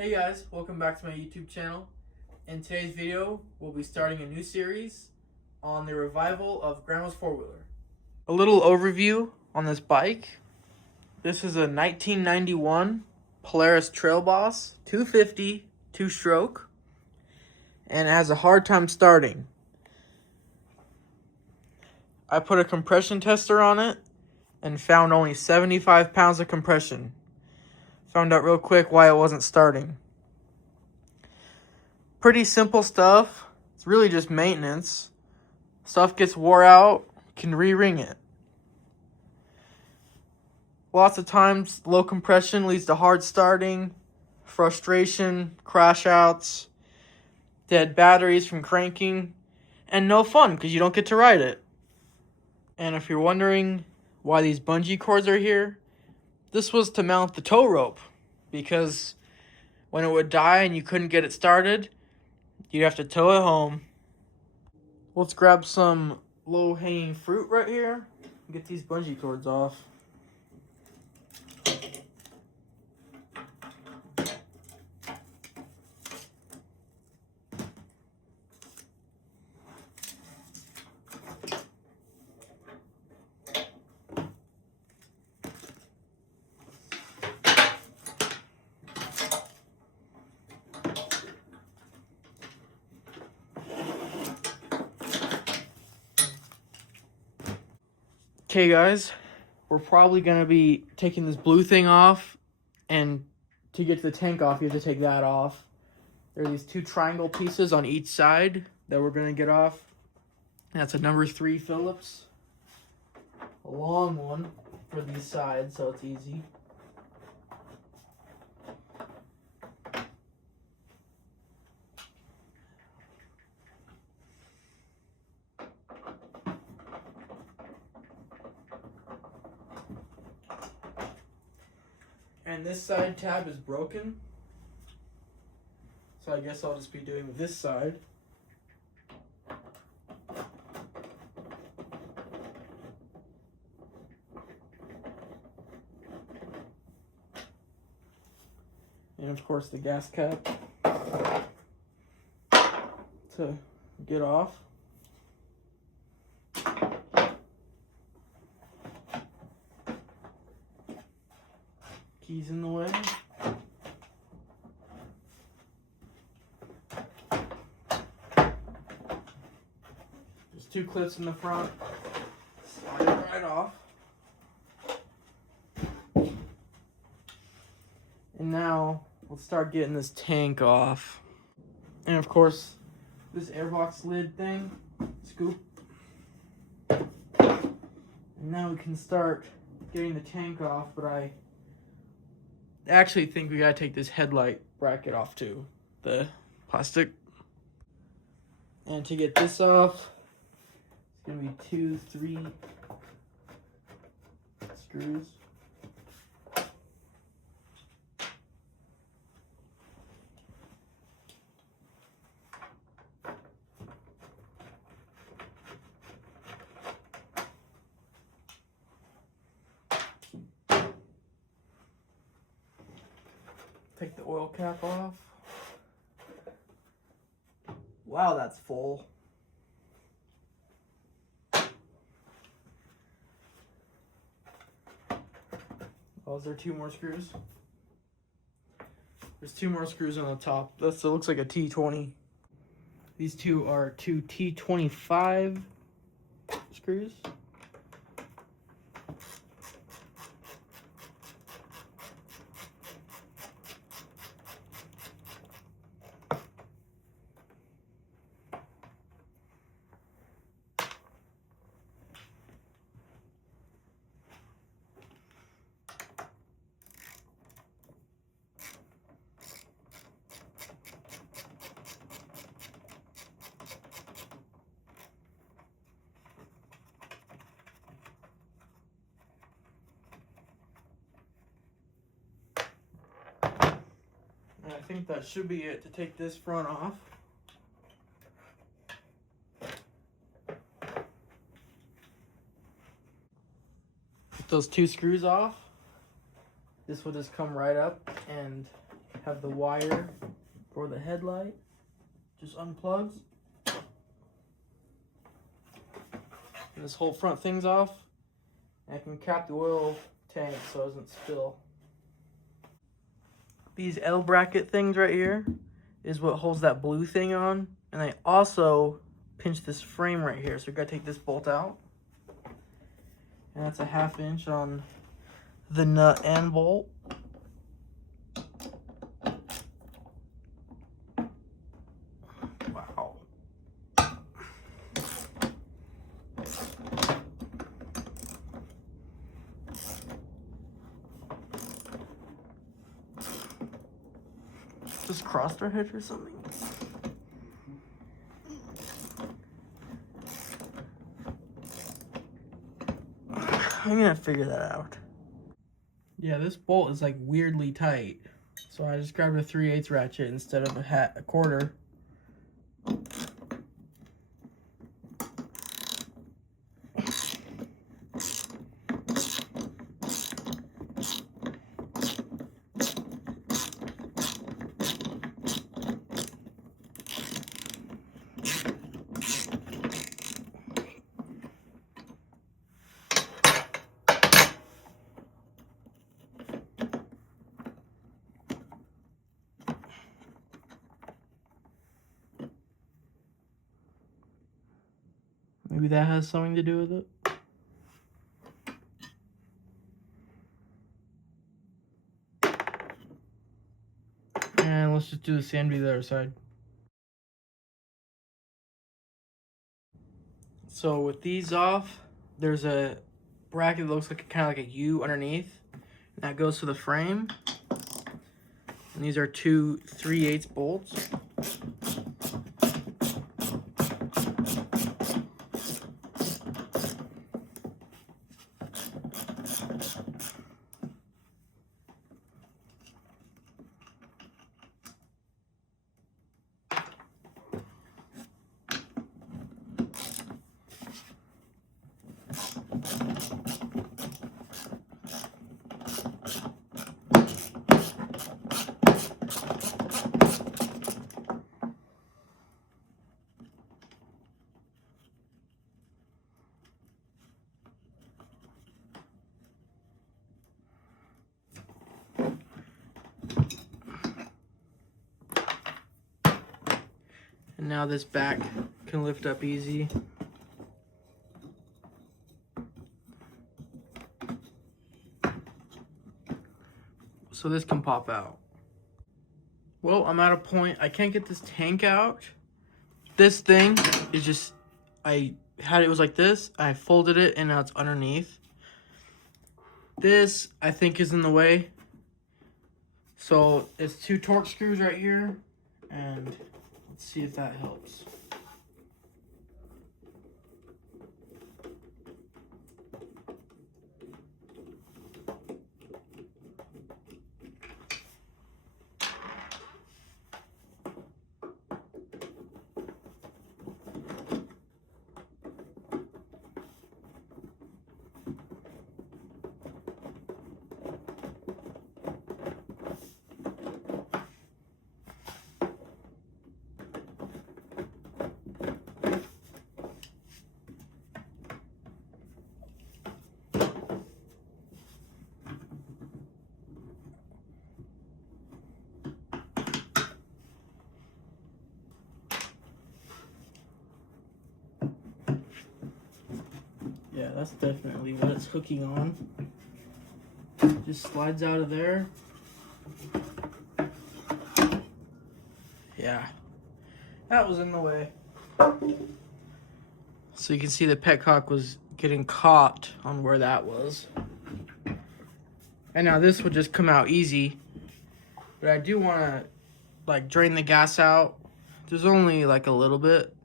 Hey guys, welcome back to my YouTube channel. In today's video, we'll be starting a new series on the revival of Grandma's four-wheeler. A little overview on this bike. This is a 1991 Polaris Trail Boss 250 two-stroke, and it has a hard time starting. I put a compression tester on it and found only 75 pounds of compression. Found out real quick why it wasn't starting. Pretty simple stuff. It's really just maintenance. Stuff gets wore out, can re-ring it. Lots of times, low compression leads to hard starting, frustration, crash outs, dead batteries from cranking, and no fun because you don't get to ride it. And if you're wondering why these bungee cords are here, this was to mount the tow rope, because when it would die and you couldn't get it started, you'd have to tow it home. Let's grab some low-hanging fruit right here and get these bungee cords off. Okay guys, we're probably going to be taking this blue thing off, and to get the tank off you have to take that off. There are these two triangle pieces on each side that we're going to get off. That's a number 3 Phillips. A long one for these sides so it's easy. And this side tab is broken, so I guess I'll just be doing this side. And of course the gas cap to get off. Keys in the way. There's 2 clips in the front. Slide it right off. And now let's start getting this tank off. And of course, this airbox lid thing, scoop. And now we can start getting the tank off, but I actually think we gotta take this headlight bracket off too, the plastic. And to get this off, it's gonna be 2, 3 screws. Take the oil cap off. Wow, that's full. Oh, is there 2 more screws? There's 2 more screws on the top. It looks like a T20. These 2 are 2 T25 screws. And I think that should be it to take this front off. Get those 2 screws off. This will just come right up and have the wire for the headlight. Just unplugs. And this whole front thing's off. And I can cap the oil tank so it doesn't spill. These L bracket things right here is what holds that blue thing on. And I also pinch this frame right here. So we gotta take this bolt out. And that's a 1/2 inch on the nut and bolt. Wow. Just crossed our head or something. I'm gonna figure that out. Yeah, this bolt is like weirdly tight. So I just grabbed a 3/8 ratchet instead of a quarter. Maybe that has something to do with it. And let's just do the same to the other side. So with these off, there's a bracket that looks like kind of like a U underneath. And that goes to the frame. And these are two 3/8 bolts. And now this back can lift up easy. So this can pop out. Well, I'm at a point, I can't get this tank out. This thing is just, it was like this, I folded it and now it's underneath. This, I think, is in the way. So it's 2 torque screws right here, and let's see if that helps. Yeah, that's definitely what it's hooking on. Just slides out of there. Yeah, that was in the way. So you can see the petcock was getting caught on where that was. And now this would just come out easy. But I do want to like drain the gas out. There's only like a little bit.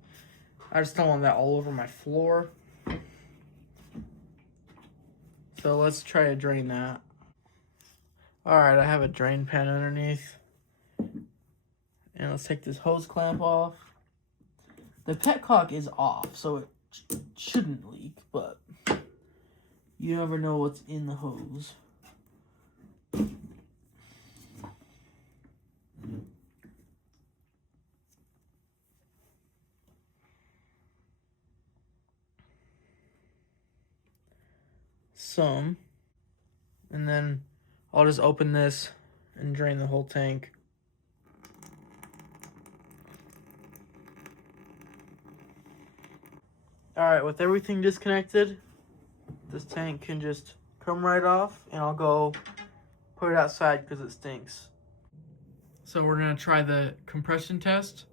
I just don't want that all over my floor. So let's try to drain that. Alright, I have a drain pan underneath. And let's take this hose clamp off. The petcock is off, so it shouldn't leak, but you never know what's in the hose. some. And then I'll just open this and drain the whole tank. Alright, with everything disconnected, this tank can just come right off, and I'll go put it outside because it stinks. So we're going to try the compression test.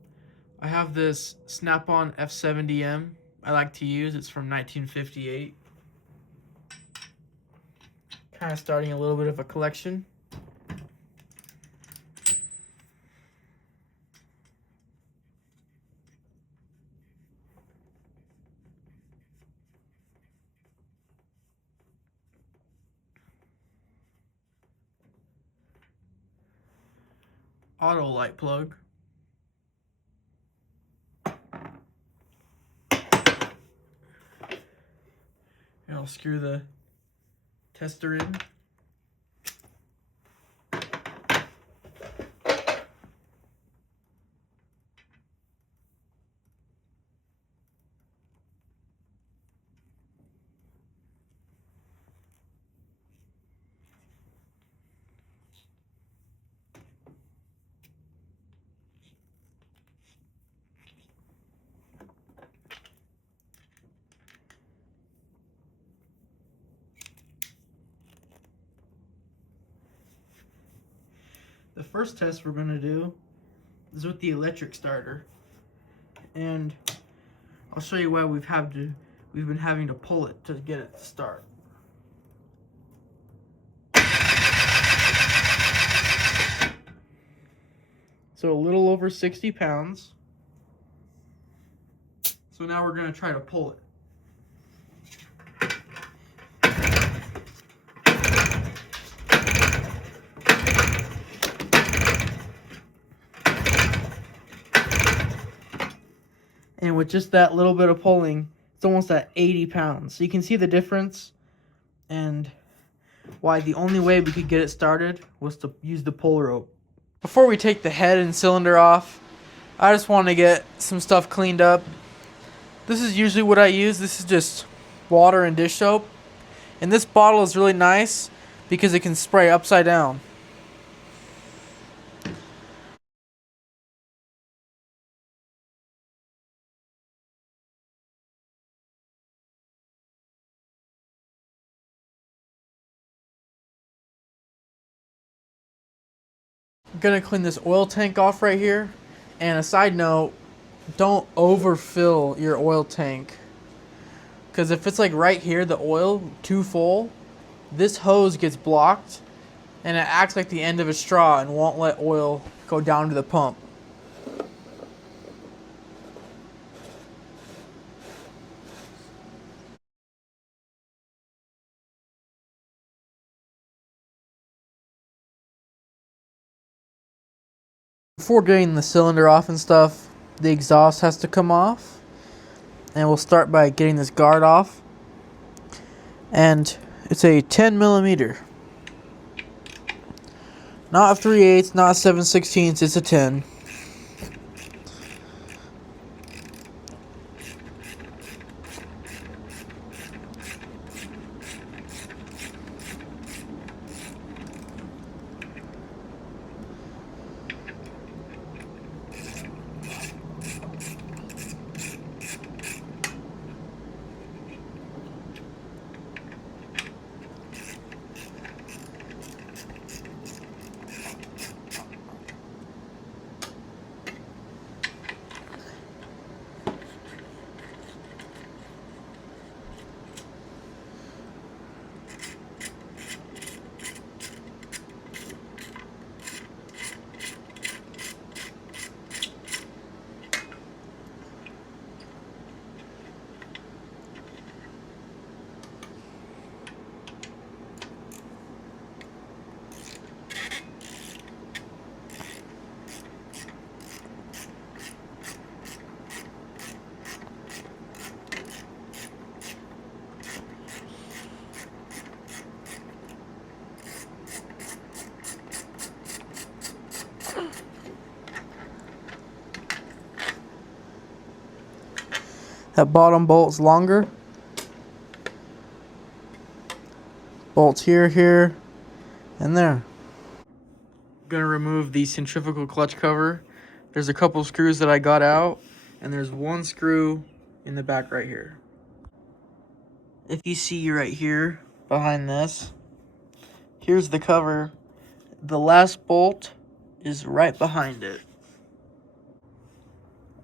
I have this Snap-on F70M I like to use. It's from 1958. Kind of starting a little bit of a collection. Auto light plug. And I'll screw the tester in. The first test we're going to do is with the electric starter. And I'll show you why we've been having to pull it to get it to start. So a little over 60 pounds. So now we're going to try to pull it. And with just that little bit of pulling, it's almost at 80 pounds. So you can see the difference and why the only way we could get it started was to use the pull rope. Before we take the head and cylinder off, I just want to get some stuff cleaned up. This is usually what I use. This is just water and dish soap. And this bottle is really nice because it can spray upside down. I'm gonna clean this oil tank off right here. And a side note, don't overfill your oil tank. Because if it's like right here, the oil too full, this hose gets blocked and it acts like the end of a straw and won't let oil go down to the pump. Before getting the cylinder off and stuff, the exhaust has to come off. And we'll start by getting this guard off. And it's a 10 millimeter. Not 3/8, not 7/16, it's a 10. That bottom bolt's longer. Bolts here, here, and there. I'm gonna remove the centrifugal clutch cover. There's a couple screws that I got out, and there's one screw in the back right here. If you see right here, behind this, here's the cover. The last bolt is right behind it.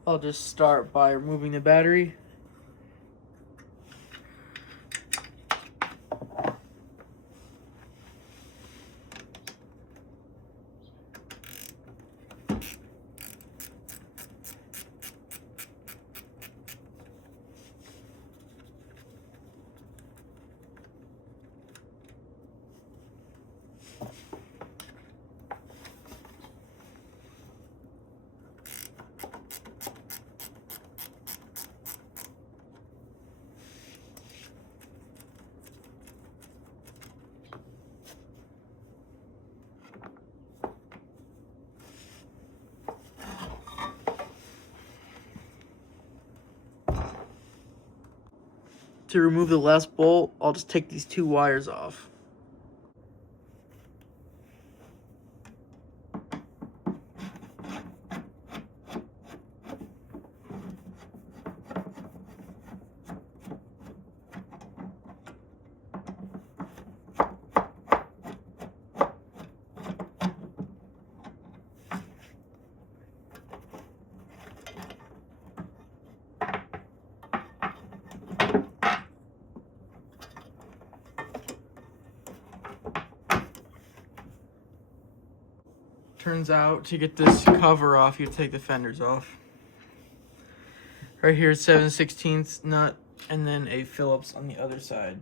I'll just start by removing the battery. To remove the last bolt, I'll just take these two wires off. Turns out to get this cover off, you take the fenders off. Right here, 7/16 nut, and then a Phillips on the other side.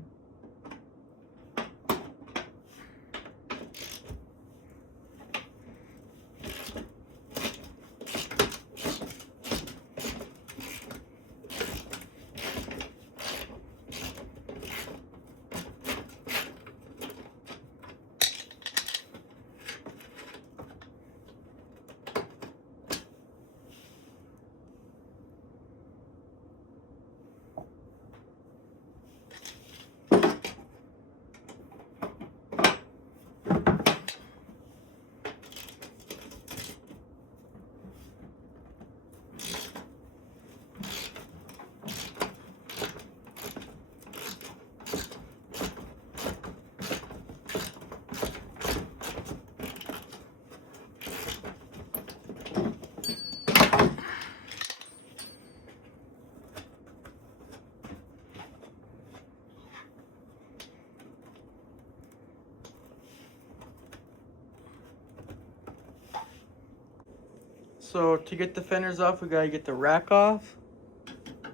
So to get the fenders off, we gotta get the rack off.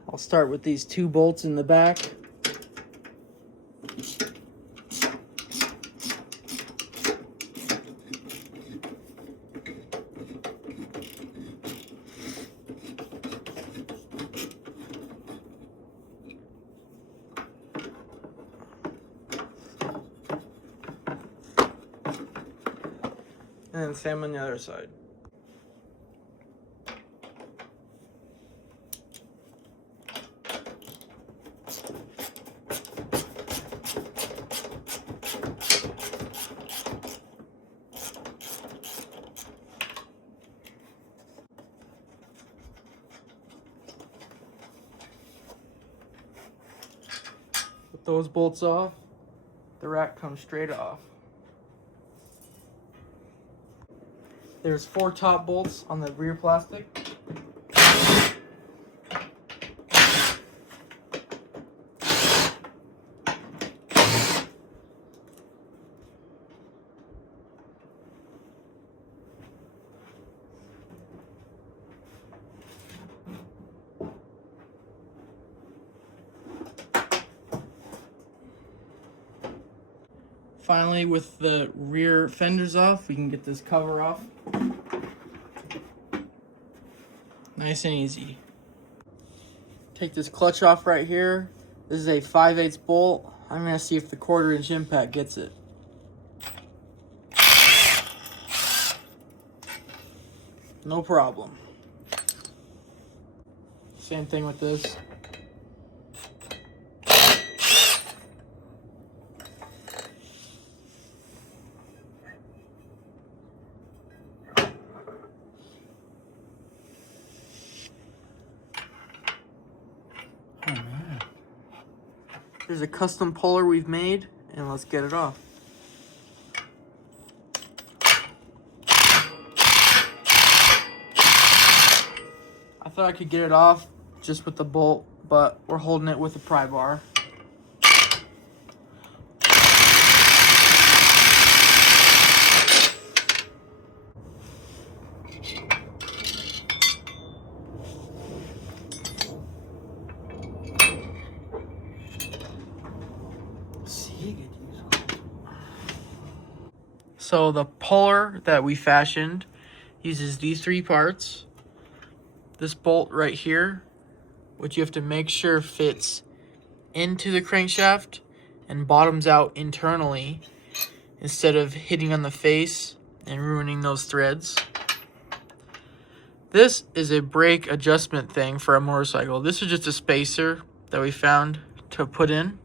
I'll start with these two bolts in the back. And then same on the other side. With those bolts off, the rack comes straight off. There's 4 top bolts on the rear plastic. Finally, with the rear fenders off, we can get this cover off. Nice and easy. Take this clutch off right here. This is a 5/8 bolt. I'm gonna see if the 1/4" impact gets it. No problem. Same thing with this. man. There's a custom puller we've made, and let's get it off. I thought I could get it off just with the bolt, but we're holding it with a pry bar. So the puller that we fashioned uses these three parts. This bolt right here, which you have to make sure fits into the crankshaft and bottoms out internally instead of hitting on the face and ruining those threads. This is a brake adjustment thing for a motorcycle. This is just a spacer that we found to put in.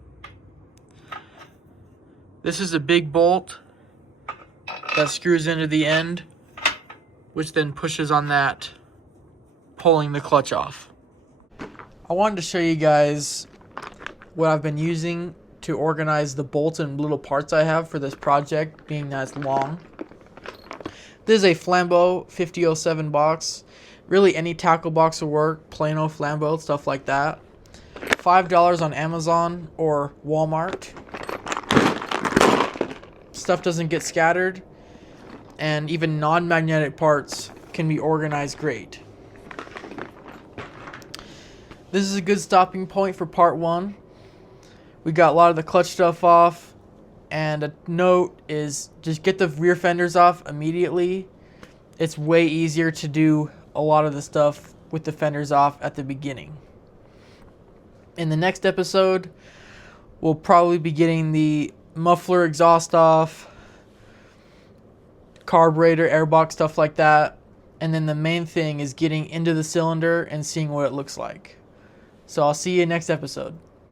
This is a big bolt that screws into the end, which then pushes on that, pulling the clutch off. I wanted to show you guys what I've been using to organize the bolts and little parts I have for this project, being that it's long. This is a Flambeau 5007 box. Really any tackle box will work, plain old Flambeau, stuff like that. $5 on Amazon or Walmart. Stuff doesn't get scattered, and even non-magnetic parts can be organized great. This is a good stopping point for part 1. We got a lot of the clutch stuff off, and a note is just get the rear fenders off immediately. It's way easier to do a lot of the stuff with the fenders off at the beginning. In the next episode, we'll probably be getting the muffler exhaust off, carburetor, airbox, stuff like that. And then the main thing is getting into the cylinder and seeing what it looks like. So I'll see you next episode.